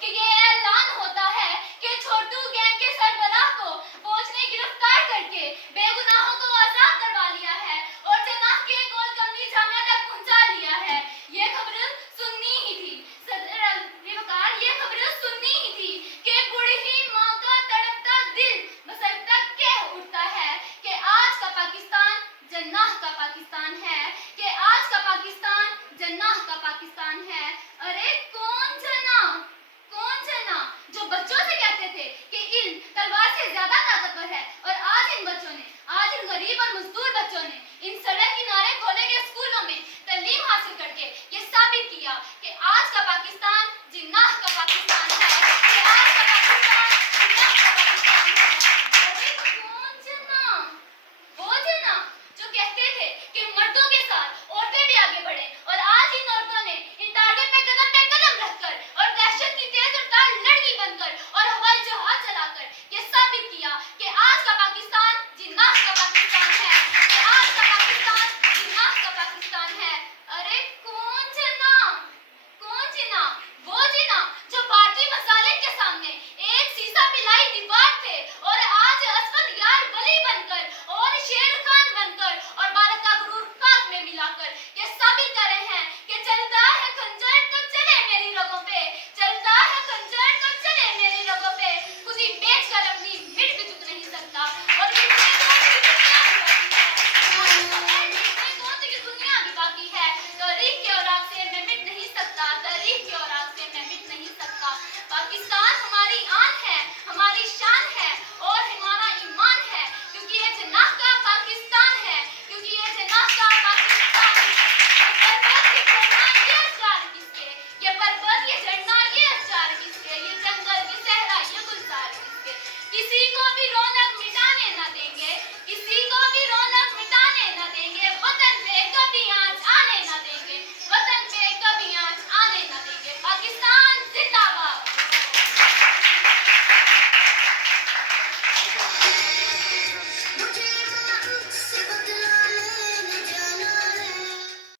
کہ یہ اعلان ہوتا ہے کہ چھوٹو گینگ کے سربراہ کو فوج نے گرفتار کر کے بے گناہوں کو آزاد کروا لیا ہے اور جناح کے گول کمری جامعہ تک پہنچا لیا ہے. یہ خبر سننی ہی تھی صدر علی وقار, یہ خبر سننی ہی تھی کہ بوڑھی ماں کا تڑپتا دل مسلتا کہہ اٹھتا ہے کہ آج کا پاکستان جناح کا پاکستان